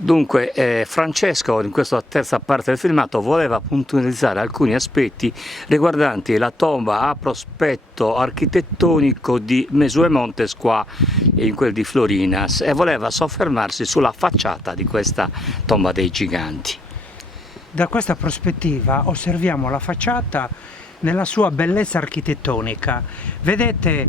Dunque, Francesco in questa terza parte del filmato voleva puntualizzare alcuni aspetti riguardanti la tomba a prospetto architettonico di Mesuemontes qua in quel di Florinas e voleva soffermarsi sulla facciata di questa tomba dei giganti. Da questa prospettiva osserviamo la facciata nella sua bellezza architettonica. Vedete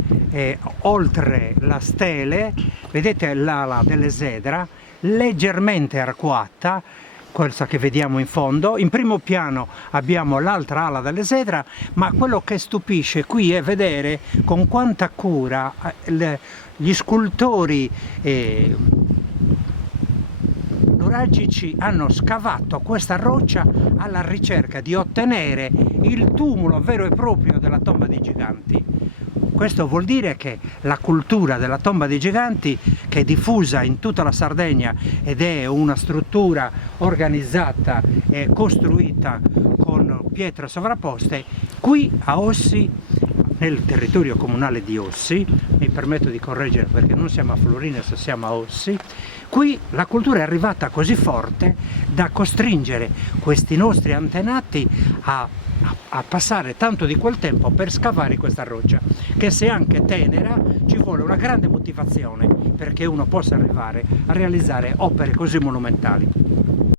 oltre la stele, vedete l'ala dell'esedra leggermente arcuata, questa che vediamo in fondo. In primo piano abbiamo l'altra ala dell'esedra, ma quello che stupisce qui è vedere con quanta cura gli scultori nuragici hanno scavato questa roccia alla ricerca di ottenere il tumulo vero e proprio della tomba dei giganti. Questo vuol dire che la cultura della tomba dei giganti, che è diffusa in tutta la Sardegna ed è una struttura organizzata e costruita con pietre sovrapposte, qui a Ossi, nel territorio comunale di Ossi, mi permetto di correggere perché non siamo a Florinas, siamo a Ossi, qui la cultura è arrivata così forte da costringere questi nostri antenati a passare tanto di quel tempo per scavare questa roccia, che se anche tenera ci vuole una grande motivazione perché uno possa arrivare a realizzare opere così monumentali.